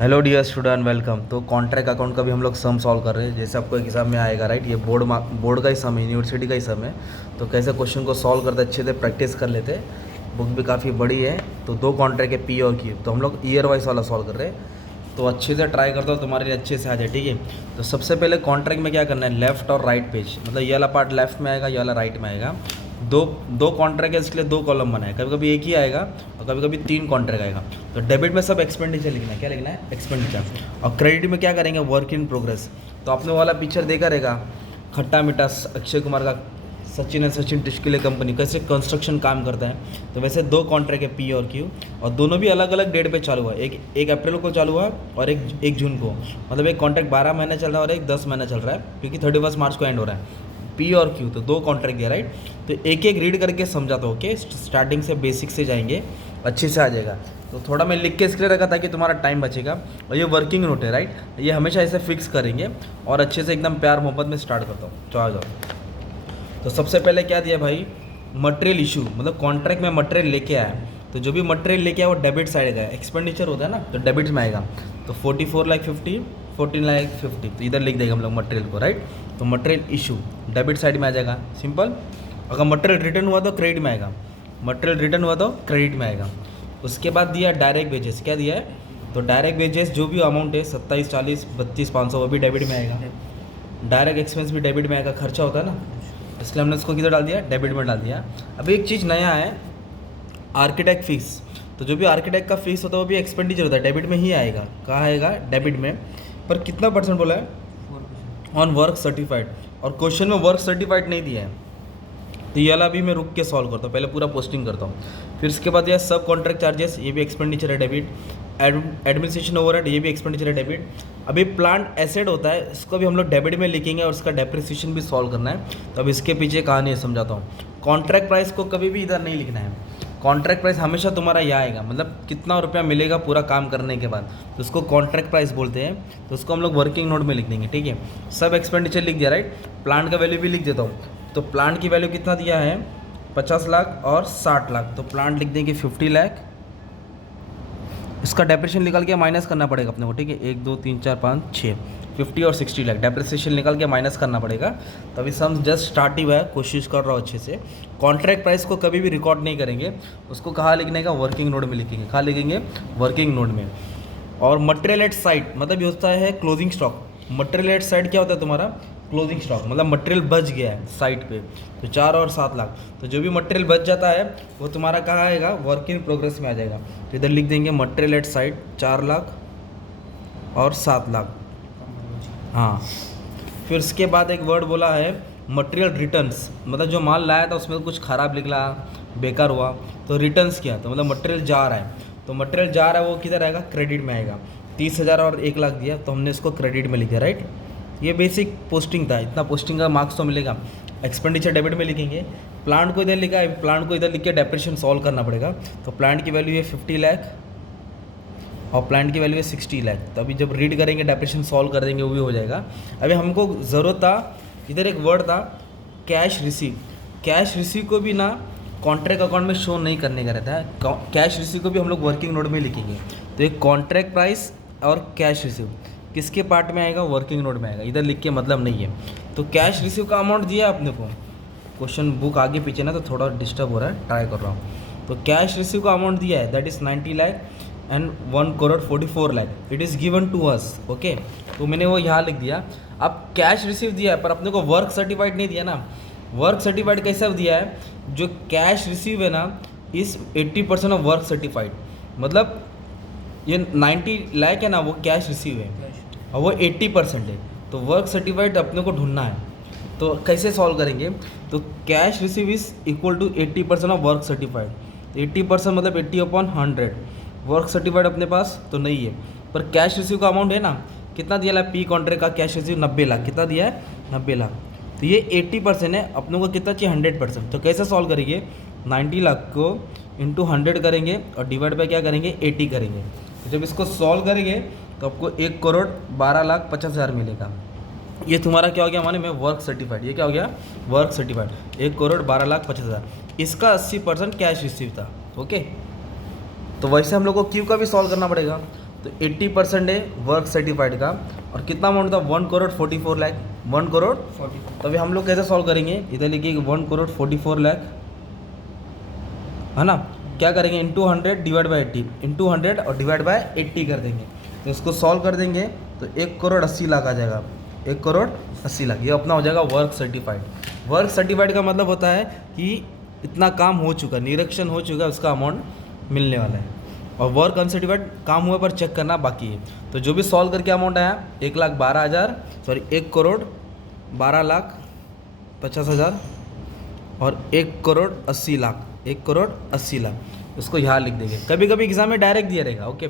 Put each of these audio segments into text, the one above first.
Hello dear student, welcome. तो contract account का भी हम लोग सम सॉल्व कर रहे हैं, जैसे आपको एग्जाम में आएगा, राइट। ये बोर्ड का ही सम है, यूनिवर्सिटी का ही सम है। तो कैसे क्वेश्चन को सॉल्व करते अच्छे से प्रैक्टिस कर लेते। बुक भी काफ़ी बड़ी है। तो दो कॉन्ट्रैक्ट है, पी और क्यू। तो हम लोग ईयर वाइज वाला सॉल्व कर रहे हैं। तो अच्छे से ट्राई करता हूँ तुम्हारे लिए अच्छे से आ जाए, ठीक है। तो सबसे पहले कॉन्ट्रैक्ट में क्या करना है, लेफ्ट और राइट पेज, मतलब ये वाला पार्ट लेफ्ट में आएगा, ये वाला राइट में आएगा। दो दो कॉन्ट्रैक्ट है, इसके लिए दो कॉलम बनाए, कभी कभी एक ही आएगा और कभी कभी तीन कॉन्ट्रैक्ट आएगा। तो डेबिट में सब एक्सपेंडिचर लिखना है, क्या लिखना है, एक्सपेंडिचर। और क्रेडिट में क्या करेंगे, वर्क इन प्रोग्रेस। तो आपने वाला पिक्चर देखा रहेगा, खट्टा मीठा अक्षय कुमार का, सचिन एंड सचिन टिश्किले कंपनी कैसे कंस्ट्रक्शन काम करता है। तो वैसे दो कॉन्ट्रैक्ट है, पी और क्यू, और दोनों भी अलग अलग डेट पे चालू हुआ। एक अप्रैल को चालू हुआ और एक जून को। मतलब एक कॉन्ट्रैक्ट 12 महीने चल रहा है और एक 10 महीने चल रहा है, क्योंकि 31 मार्च को एंड हो रहा है। पी और क्यू, तो दो कॉन्ट्रैक्ट दिया, राइट। तो एक एक रीड करके समझाता हूँ, ओके। स्टार्टिंग से बेसिक से जाएंगे, अच्छे से आ जाएगा। तो थोड़ा मैं लिख के इसलिए रखा ताकि तुम्हारा टाइम बचेगा। और ये वर्किंग नोट है, राइट। ये हमेशा ऐसे फिक्स करेंगे और अच्छे से एकदम प्यार मोहब्बत में स्टार्ट करता हूँ। चलो आ जाओ। तो सबसे पहले क्या दिया भाई, मटेरियल इशू, मतलब कॉन्ट्रैक्ट में मटेरियल लेके आया। तो जो भी मटेरियल लेके आया वो डेबिट साइड का एक्सपेंडिचर होता है ना, तो डेबिट में आएगा। तो 44,50,000, 14,50,000, तो इधर लिख देगा हम लोग मटेरियल को, राइट। तो मटेरियल इशू डेबिट साइड में आ जाएगा, सिंपल। अगर मटेरियल रिटर्न हुआ तो क्रेडिट में आएगा, मटेरियल रिटर्न हुआ तो क्रेडिट में आएगा। उसके बाद दिया डायरेक्ट वेजेस, क्या दिया है, तो डायरेक्ट वेजेस जो भी अमाउंट है 27, 40, 32, 500, वो भी डेबिट में आएगा। डायरेक्ट एक्सपेंस भी डेबिट में आएगा, खर्चा होता है ना, इसलिए हमने उसको किधर डाल दिया, डेबिट में डाल दिया। अब एक चीज़ नया है, आर्किटेक्ट फीस। तो जो भी आर्किटेक्ट का फीस होता है वो भी एक्सपेंडिचर होता है, डेबिट में ही आएगा। कहाँ आएगा, डेबिट में। पर कितना परसेंट बोला है, ऑन वर्क सर्टिफाइड। और क्वेश्चन में वर्क सर्टिफाइड नहीं दिया है। तो ये वाला भी मैं रुक के सॉल्व करता हूँ, पहले पूरा पोस्टिंग करता हूँ। फिर इसके बाद यह सब कॉन्ट्रैक्ट चार्जेस, ये भी एक्सपेंडिचर है, डेबिट। एडमिनिस्ट्रेशन ओवरहेड, ये भी एक्सपेंडिचर है, डेबिट। अभी प्लांट एसेट होता है, इसको भी हम लोग डेबिट में लिखेंगे और इसका डेप्रिसिएशन भी सॉल्व करना है। तो अब इसके पीछे कहानी है, समझाता हूँ। कॉन्ट्रैक्ट प्राइस को कभी भी इधर नहीं लिखना है, कॉन्ट्रैक्ट प्राइस हमेशा तुम्हारा यहाँ आएगा, मतलब कितना रुपया मिलेगा पूरा काम करने के बाद, तो उसको कॉन्ट्रैक्ट प्राइस बोलते हैं। तो उसको हम लोग वर्किंग नोट में लिख देंगे, ठीक है। सब एक्सपेंडिचर लिख दिया, राइट। प्लांट का वैल्यू भी लिख देता हूँ। तो प्लांट की वैल्यू कितना दिया है, 50 लाख और 60 लाख। तो प्लांट लिख देंगे 50 लाख। इसका डेप्रिसिएशन निकाल के माइनस करना पड़ेगा अपने को, ठीक है। 1 2 3 4 5 6, 50 और 60 लाख डेप्रिसिएशन निकाल के माइनस करना पड़ेगा। तभी सम जस्ट स्टार्ट ही हुआ है, कोशिश कर रहा हूँ अच्छे से। कॉन्ट्रैक्ट प्राइस को कभी भी रिकॉर्ड नहीं करेंगे, उसको कहाँ लिखने का, वर्किंग नोट में लिखेंगे। कहाँ लिखेंगे, वर्किंग नोट में। और मटेरियल एट साइट, मतलब ये होता है closing stock. Material at site क्या होता है तुम्हारा, क्लोजिंग स्टॉक, मतलब मटेरियल बच गया है साइट पे। तो 4 और 7 लाख। तो जो भी मटेरियल बच जाता है वो तुम्हारा कहाँ आएगा, वर्क इन प्रोग्रेस में आ जाएगा। तो इधर लिख देंगे मटेरियल एट साइट 4 लाख और 7 लाख। हाँ, फिर उसके बाद एक वर्ड बोला है मटेरियल रिटर्न्स, मतलब जो माल लाया था उसमें कुछ ख़राब निकला, बेकार हुआ, तो रिटर्न्स किया। तो मतलब मटेरियल जा रहा है, तो मटेरियल जा रहा है वो किधर आएगा, क्रेडिट में आएगा। 30,000 और 1 लाख दिया, तो हमने इसको क्रेडिट में लिख दिया, राइट। ये बेसिक पोस्टिंग था, इतना पोस्टिंग का मार्क्स तो मिलेगा। एक्सपेंडिचर डेबिट में लिखेंगे। प्लांट को इधर लिखा है, प्लांट को इधर लिख के डेप्रिसिएशन सॉल्व करना पड़ेगा। तो प्लांट की वैल्यू है 50 लाख और प्लांट की वैल्यू है 60 लाख। तो अभी जब रीड करेंगे डेप्रिसिएशन सॉल्व कर देंगे, वो भी हो जाएगा। अभी हमको ज़रूरत था, इधर एक वर्ड था कैश रिसीव। कैश रिसीव को भी ना कॉन्ट्रैक्ट अकाउंट में शो नहीं करने का रहता है, कैश रिसीव को भी हम लोग वर्किंग नोट में लिखेंगे। तो एक कॉन्ट्रैक्ट प्राइस और कैश रिसीव किसके पार्ट में आएगा, वर्किंग नोट में आएगा। इधर लिख के मतलब नहीं है। तो कैश रिसीव का अमाउंट दिया है अपने को, क्वेश्चन बुक आगे पीछे ना तो थोड़ा डिस्टर्ब हो रहा है, ट्राई कर रहा हूँ। तो कैश रिसीव का अमाउंट दिया है, that is 90 lakh and 1,44 lakh. It is given to us, okay. तो मैंने वो यहाँ लिख दिया। अब कैश रिसीव दिया है पर अपने को वर्क सर्टिफाइड नहीं दिया ना। वर्क सर्टिफाइड कैसा दिया है, जो कैश रिसीव है ना इस 80% ऑफ वर्क सर्टिफाइड, मतलब ये 90 लाख है ना वो कैश रिसीव है और वो 80% है। तो वर्क सर्टिफाइड अपने को ढूंढना है। तो कैसे सॉल्व करेंगे, तो cash receive is equal to 80% of work certified. 80% मतलब 80/100। वर्क सर्टिफाइड अपने पास तो नहीं है, पर कैश रिसीव का अमाउंट है ना, कितना दिया है, पी कॉन्ट्रैक्ट का कैश रिसीव 90 लाख। कितना दिया है, 90 लाख। तो ये 80% है, अपने को कितना चाहिए, 100%। तो कैसे सॉल्व करेंगे, 90 लाख को इंटू 100 करेंगे और डिवाइड बाय क्या करेंगे, 80 करेंगे। तो जब इसको सॉल्व करेंगे तो आपको 1,12,50,000 मिलेगा। ये तुम्हारा क्या हो गया, माने में वर्क सर्टिफाइड। ये क्या हो गया, वर्क सर्टिफाइड 1,12,50,000। इसका 80% कैश रिसीव था, ओके। तो वैसे हम लोग को क्यू का भी सॉल्व करना पड़ेगा। तो 80% है वर्क सर्टिफाइड का। और कितना अमाउंट था 1 करोड़ 44 लाख, 1 करोड़ 40। तो अभी हम लोग कैसे सॉल्व करेंगे, इधर लिखिए 1 करोड़ 44 लाख है ना, क्या करेंगे इंटू 100 डिवाइड बाई 80, इंटू 100 और डिवाइड बाई 80 कर देंगे। तो इसको सॉल्व कर देंगे तो 1 करोड़ 80 लाख आ जाएगा, 1 करोड़ 80 लाख। ये अपना हो जाएगा वर्क सर्टिफाइड। वर्क सर्टिफाइड का मतलब होता है कि इतना काम हो चुका, निरीक्षण हो चुका है, उसका अमाउंट मिलने वाला है। और वर्क अनसर्टिफाइड काम हुए पर चेक करना बाकी है। तो जो भी सॉल्व करके अमाउंट आया 1,12,000 सॉरी 1 करोड़ 12,50,000 और 1 करोड़ 80 लाख, 1 करोड़ 80 लाख इसको यहाँ लिख देंगे। कभी कभी एग्जाम में डायरेक्ट दिया रहेगा। ओके,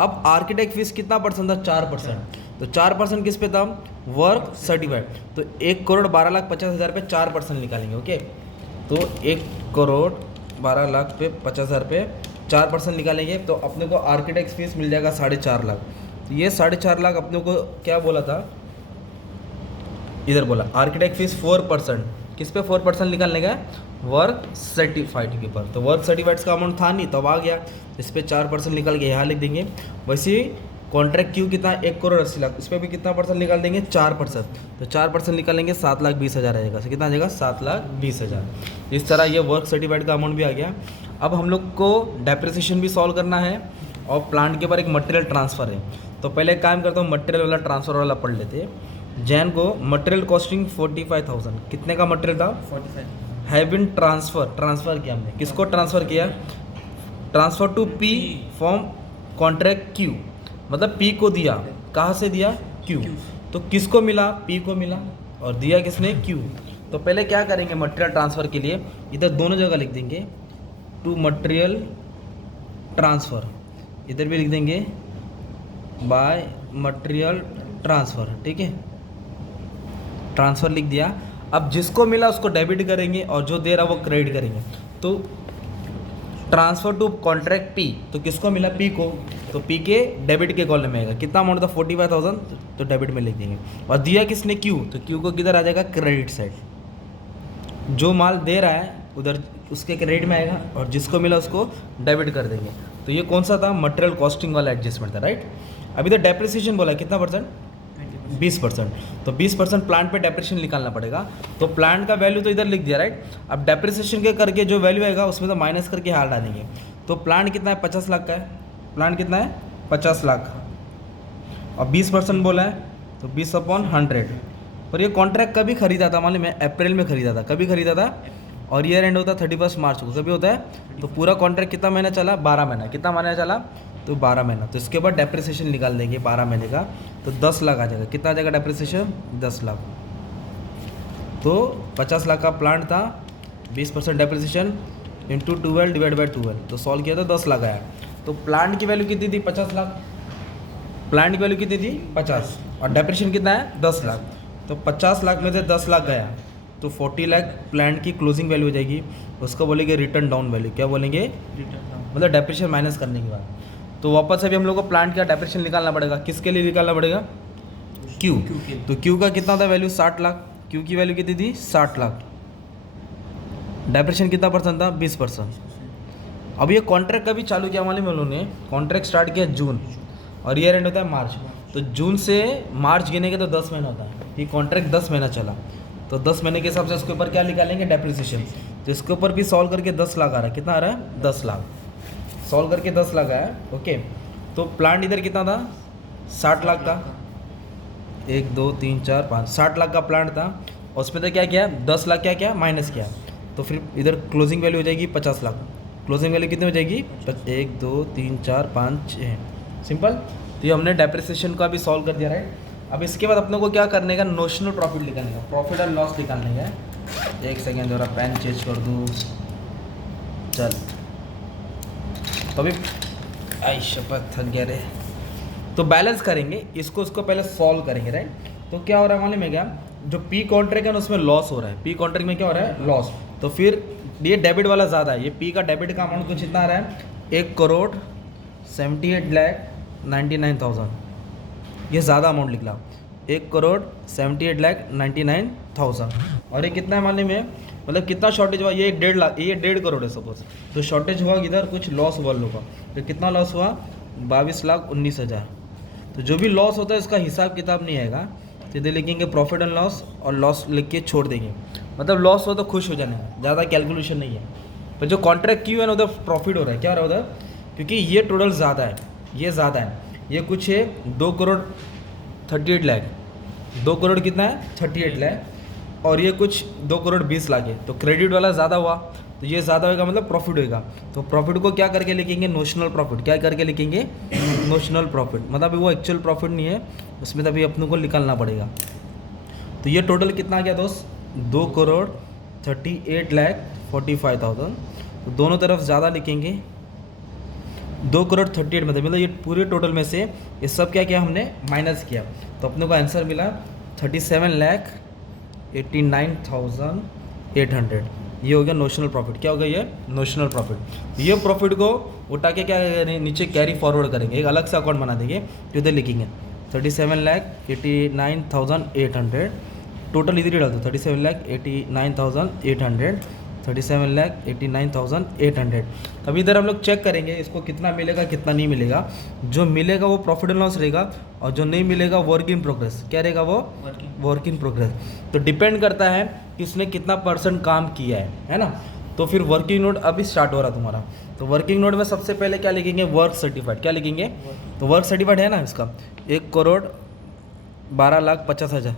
अब आर्किटेक्ट फीस कितना परसेंट था, 4%। तो 4% किस पे था, वर्क सर्टिफाइड। तो 1 करोड़ 12,50,000 पे 4% निकालेंगे। ओके, तो 1 करोड़ 12 लाख पे 50,000 पे 4% निकालेंगे तो अपने को आर्किटेक्ट फीस मिल जाएगा 4.5 लाख। तो ये 4.5 लाख अपने को क्या बोला था, इधर बोला आर्किटेक्ट फीस 4%, किस पे 4% निकालने का, वर्क सर्टिफाइड के ऊपर। तो वर्क सर्टिफाइड का अमाउंट था नहीं तब आ गया, इस पर 4% निकल के यहाँ लिख देंगे। वैसे ही कॉन्ट्रैक्ट क्यू कितना 1 करोड़ 80 लाख, इस पर भी कितना परसेंट निकाल देंगे, 4%। तो 4% निकालेंगे 7,20,000 आ जाएगा। कितना आ जाएगा, 7,20,000। इस तरह ये वर्क सर्टिफाइड का अमाउंट भी आ गया। अब हम लोग को डेप्रिसिएशन भी सॉल्व करना है और प्लांट के ऊपर एक मटेरियल ट्रांसफ़र है। तो पहले काम करता हूँ, मटेरियल वाला ट्रांसफ़र वाला पढ़ लेते हैं। जैन को मटेरियल कॉस्टिंग 45,000, कितने का मटेरियल था, 45 हैव बीन ट्रांसफ़र किया हमने, किसको ट्रांसफ़र किया, transfer to P from contract Q, मतलब पी को दिया, कहाँ से दिया, क्यू। तो किसको मिला, पी को मिला और दिया किसने, क्यू। तो पहले क्या करेंगे मटेरियल ट्रांसफ़र के लिए, इधर दोनों जगह लिख देंगे टू मटेरियल ट्रांसफ़र, इधर भी लिख देंगे बाय मटेरियल ट्रांसफ़र। ठीक है, ट्रांसफ़र लिख दिया। अब जिसको मिला उसको डेबिट करेंगे और जो दे रहा वो क्रेडिट करेंगे। तो ट्रांसफ़र टू कॉन्ट्रैक्ट पी, तो किसको मिला, पी को, तो पी के डेबिट के कॉलम में आएगा। कितना अमाउंट था 45,000, तो डेबिट में लिख देंगे। और दिया किसने, क्यू, तो क्यू को किधर आ जाएगा, क्रेडिट साइड। जो माल दे रहा है उधर उसके क्रेडिट में आएगा और जिसको मिला उसको डेबिट कर देंगे। तो ये कौन सा था, मटेरियल कॉस्टिंग वाला एडजस्टमेंट था, राइट। अभी तो डेप्रिसिएशन बोला कितना परसेंट, 20%। तो 20% प्लांट पे डेप्रिसिएशन निकालना पड़ेगा। तो प्लांट का वैल्यू तो इधर लिख दिया, राइट। अब डेप्रिसिएशन के करके जो वैल्यू आएगा उसमें तो माइनस करके हाल डालेंगे। तो प्लांट कितना है, 50 लाख का है, प्लांट कितना है, 50 लाख का। और 20% बोला है तो 20/100। और ये कॉन्ट्रैक्ट कभी खरीदा था, मान ली मैं अप्रैल में खरीदा था, कभी खरीदा था, और ईयर एंड होता है 31 मार्च को, कभी होता है। तो पूरा कॉन्ट्रैक्ट कितना महीना चला, 12 महीना। कितना महीना चला, तो 12 महीना। तो इसके बाद डेप्रिसिएशन निकाल देंगे 12 महीने का, तो 10 लाख आ जाएगा। कितना आ जाएगा डेप्रिसिएशन, 10 लाख। तो 50 लाख का प्लांट था, 20% डेप्रिसिएशन इंटू 12 डिवाइड बाई 12, तो सॉल्व किया तो 10 लाख आया। तो प्लांट की वैल्यू कितनी थी, 50 लाख, प्लांट की वैल्यू कितनी थी 50, और डेप्रिसिएशन कितना है 10 लाख। तो 50 लाख में से 10 लाख गया तो 40 लाख प्लांट की क्लोजिंग वैल्यू हो जाएगी। उसको बोलेंगे रिटर्न डाउन वैल्यू, क्या बोलेंगे, रिटर्न, मतलब डेप्रिसिएशन माइनस करने के बाद। तो वापस अभी हम लोग को प्लांट का डेप्रिसिएशन निकालना पड़ेगा, किसके लिए निकालना पड़ेगा, क्यू। तो क्यू का कितना था वैल्यू, 60 लाख, क्यू की वैल्यू कितनी थी 60 लाख। डेप्रिसिएशन कितना परसेंट था, 20%। अब ये कॉन्ट्रैक्ट कभी चालू किया मालूम है, हम लोगों ने कॉन्ट्रैक्ट स्टार्ट किया जून और ईयर एंड होता है मार्च। तो जून से मार्च गिनेंगे तो 10 महीना होता है। ये कॉन्ट्रैक्ट 10 महीना चला, तो 10 महीने के हिसाब से इसके ऊपर क्या निकालेंगे, डेप्रिसिएशन। तो इसके ऊपर भी सॉल्व करके 10 लाख आ रहा है। कितना आ रहा है, 10 लाख। सॉल्व करके 10 लाख आया। ओके, तो प्लांट इधर कितना था, 60 लाख का, 1 2 3 4 5 60 लाख का प्लांट था। और उसमें तो क्या किया, 10 लाख क्या किया, माइनस किया। तो फिर इधर क्लोजिंग वैल्यू हो जाएगी 50 लाख। क्लोजिंग वैल्यू कितनी हो जाएगी, 1 2 3 4 5 6। सिंपल। तो ये हमने डेप्रिसिएशन का भी सॉल्व कर दिया, राइट। अब इसके बाद अपने को क्या करने का, नोशनल प्रॉफिट निकालने का, प्रॉफिट और लॉस निकालने का। एक सेकेंड जरा पेन चेंज कर दूँ, चल। तो अभी आई शपथ थक गया रे। तो बैलेंस करेंगे इसको, उसको पहले सॉल्व करेंगे, राइट। तो क्या हो रहा है मालूम है क्या, जो पी कॉन्ट्रैक्ट है ना उसमें लॉस हो रहा है, पी कॉन्ट्रैक्ट में क्या हो रहा है, लॉस। तो फिर ये डेबिट वाला ज़्यादा है, ये पी का डेबिट का अमाउंट कुछ इतना आ रहा है, 1 करोड़ 78,99,000। ये ज़्यादा अमाउंट निकला, 1 करोड़ 78,99,000। और ये कितना है मालूम है, मतलब कितना शॉर्टेज हुआ, ये 1.5 लाख, ये 1.5 करोड़ है सपोज। तो शॉर्टेज हुआ इधर, कुछ लॉस हुआ लोगों का। तो कितना लॉस हुआ, 22,19,000। तो जो भी लॉस होता है इसका हिसाब किताब नहीं आएगा, सीधे लिखेंगे प्रॉफिट एंड लॉस और लॉस लिख के छोड़ देंगे। मतलब लॉस हो तो खुश हो जाने का, ज़्यादा कैलकुलेशन नहीं है। पर जो कॉन्ट्रैक्ट क्यों है ना उधर प्रॉफिट हो रहा है, क्या हो रहा है उधर, क्योंकि ये टोटल ज़्यादा है, ये ज़्यादा है, ये कुछ है 2,38,00,000, 2 करोड़ कितना है 38 लाख, और ये कुछ 2,20,00,000 है। तो क्रेडिट वाला ज़्यादा हुआ, तो ये ज़्यादा होगा मतलब प्रॉफिट होगा। तो प्रॉफिट को क्या करके लिखेंगे, नोशनल प्रॉफिट। क्या करके लिखेंगे, नोशनल प्रॉफिट। मतलब वो एक्चुअल प्रॉफिट नहीं है, उसमें तभी अपने को निकालना पड़ेगा। तो ये टोटल कितना आ गया दोस्त, 2,38,45,000। तो दोनों तरफ ज़्यादा लिखेंगे, 2,38,00,000 मतलब ये पूरे टोटल में से ये सब क्या किया हमने, माइनस किया। तो अपने को आंसर मिला 37,89,800। ये हो गया नोशनल प्रॉफिट। क्या हो गया ये, नोशनल प्रॉफिट। ये प्रॉफिट को उठा के क्या करेंगे, नीचे कैरी फॉरवर्ड करेंगे, एक अलग से अकाउंट बना देंगे, तो इधर लिखेंगे 37,89,800। टोटल इधर ही डाल दो, 37,89,800, 37,89,800। अभी इधर हम लोग चेक करेंगे इसको कितना मिलेगा कितना नहीं मिलेगा। जो मिलेगा वो प्रॉफिट एंड लॉस रहेगा, और जो नहीं मिलेगा वर्क इन प्रोग्रेस। क्या रहेगा वो, वर्क इन प्रोग्रेस। तो डिपेंड करता है कि उसने कितना परसेंट काम किया है ना। तो फिर वर्किंग नोट अभी स्टार्ट हो रहा तुम्हारा। तो वर्किंग नोट में सबसे पहले क्या लिखेंगे, वर्क सर्टिफाइड। क्या लिखेंगे, तो वर्क सर्टिफाइड है ना इसका 1,12,50,000,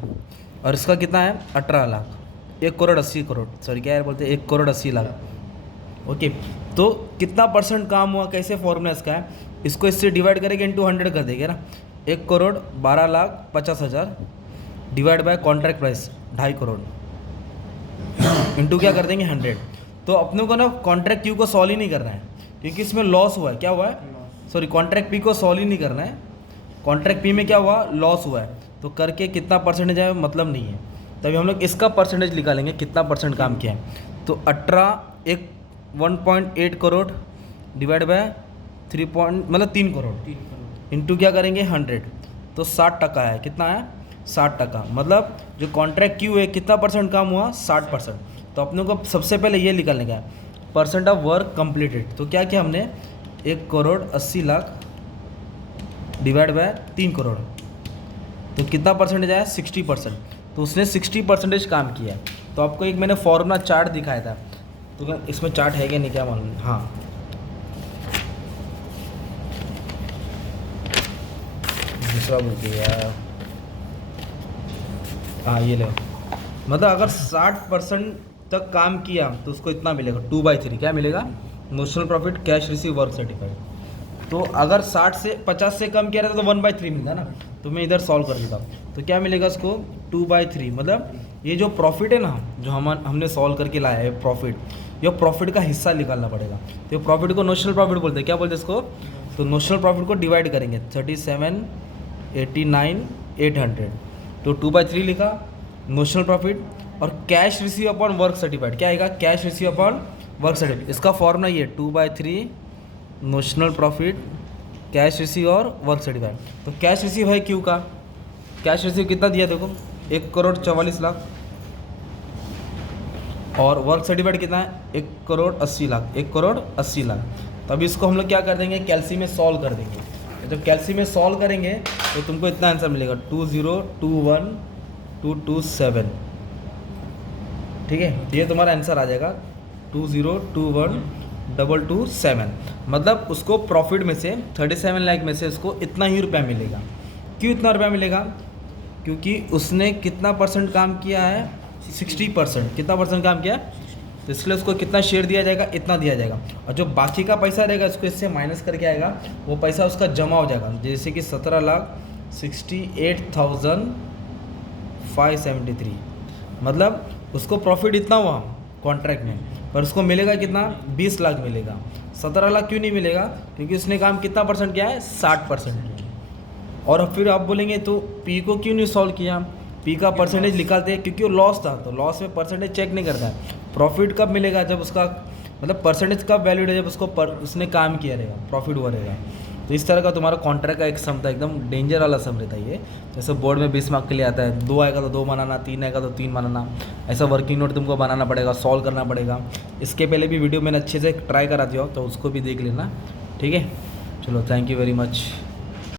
और इसका कितना है 18 लाख, 1,80,00,000, सॉरी क्या यार बोलते हैं 1,80,00,000। ओके, तो कितना परसेंट काम हुआ, कैसे फॉर्मूला इसका है, इसको इससे डिवाइड करेंगे इंटू 100 कर देंगे ना। 1,12,50,000 divide by contract price 2.5 crore into क्या कर देंगे 100। तो अपने को ना कॉन्ट्रैक्ट क्यू को सॉल्व ही नहीं करना है, क्योंकि इसमें लॉस हुआ है। क्या हुआ है, सॉरी कॉन्ट्रैक्ट पी को सॉल्व ही नहीं करना है, कॉन्ट्रैक्ट पी में क्या हुआ, लॉस हुआ है। तो करके कितना परसेंटेज है मतलब नहीं है, तभी हम लोग इसका परसेंटेज निकालेंगे कितना परसेंट काम किया है। तो 1.8 crore divide by 3 crore into क्या करेंगे 100, तो 60% है। कितना है 60%। मतलब जो कॉन्ट्रैक्ट क्यू है कितना परसेंट काम हुआ, 60%। तो अपने को सबसे पहले ये निकालने का है परसेंट ऑफ वर्क कंप्लीटेड। तो क्या किया हमने, 1,80,00,000 डिवाइड बाय 3 करोड़, तो कितना परसेंटेज आया 60%। तो उसने 60% काम किया है। तो आपको एक मैंने फॉर्मूला चार्ट दिखाया था, तो इसमें चार्ट है क्या नहीं क्या मालूम, हाँ दूसरा बोल दिया, हाँ ये लो। मतलब अगर 60% तक काम किया तो उसको इतना मिलेगा 2/3। क्या मिलेगा, notional profit cash receive work certified. तो अगर 50 से कम किया रहता तो 1/3 मिलता ना। तो मैं इधर सॉल्व कर देता हूँ, तो क्या मिलेगा इसको 2/3। मतलब ये जो प्रॉफिट है ना, जो हमने सॉल्व करके लाया है प्रॉफिट, ये प्रॉफिट का हिस्सा निकालना पड़ेगा। तो प्रॉफिट को नोशनल प्रॉफिट बोलते हैं। क्या बोलते हैं इसको, तो नोशनल प्रॉफिट को डिवाइड करेंगे 37,89,800, तो 2/3 लिखा नोशनल प्रॉफिट, और cash receive upon work certified. क्या आएगा, cash receive upon work certified. इसका फॉर्मूला ये 2/3 नोशनल प्रॉफिट कैश रिसीव और वर्क सर्टिफाइड। तो कैश रिसीव है क्यू का, कैश रिसीव कितना दिया देखो 1,44,00,000, और वर्क सर्टिफाइड कितना है 1,80,00,000, 1,80,00,000। तो अभी इसको हम लोग क्या कर देंगे, कैलसी में सॉल्व कर देंगे। जब कैलसी में सॉल्व करेंगे तो तुमको इतना आंसर मिलेगा 2,021,227। ठीक है, ये तुम्हारा आंसर आ जाएगा 2,021,227। मतलब उसको प्रॉफिट में से 37 लाख में से उसको इतना ही रुपया मिलेगा। क्यों इतना रुपया मिलेगा, क्योंकि उसने कितना परसेंट काम किया है 60%। कितना परसेंट काम किया, तो इसलिए उसको कितना शेयर दिया जाएगा, इतना दिया जाएगा। और जो बाकी का पैसा रहेगा इसको इससे माइनस करके आएगा, वो पैसा उसका जमा हो जाएगा। जैसे कि 17,68,573। मतलब उसको प्रॉफिट इतना हुआ कॉन्ट्रैक्ट में, पर उसको मिलेगा कितना 20 लाख मिलेगा। 17 लाख क्यों नहीं मिलेगा, क्योंकि उसने काम कितना परसेंट किया है 60%। और फिर आप बोलेंगे तो पी को क्यों नहीं सॉल्व किया, पी का परसेंटेज निकालते हैं क्योंकि वो लॉस था, तो लॉस में परसेंटेज चेक नहीं करता है। प्रॉफिट कब मिलेगा, जब उसका मतलब परसेंटेज कब वैल्यूड है, जब उसने काम किया रहेगा, प्रॉफिट हुआ रहेगा। तो इस तरह का तुम्हारा कॉन्ट्रैक्ट का एक सम था, एकदम डेंजर वाला सम रहता है ये। जैसे बोर्ड में 20 मार्क के लिए आता है, 2 आएगा तो 2 बनाना, 3 आएगा तो 3 बनाना, ऐसा वर्किंग नोट तुमको बनाना पड़ेगा, सॉल्व करना पड़ेगा। इसके पहले भी वीडियो मैंने अच्छे से ट्राई करा दिया हो, तो उसको भी देख लेना। ठीक है, चलो थैंक यू वेरी मच।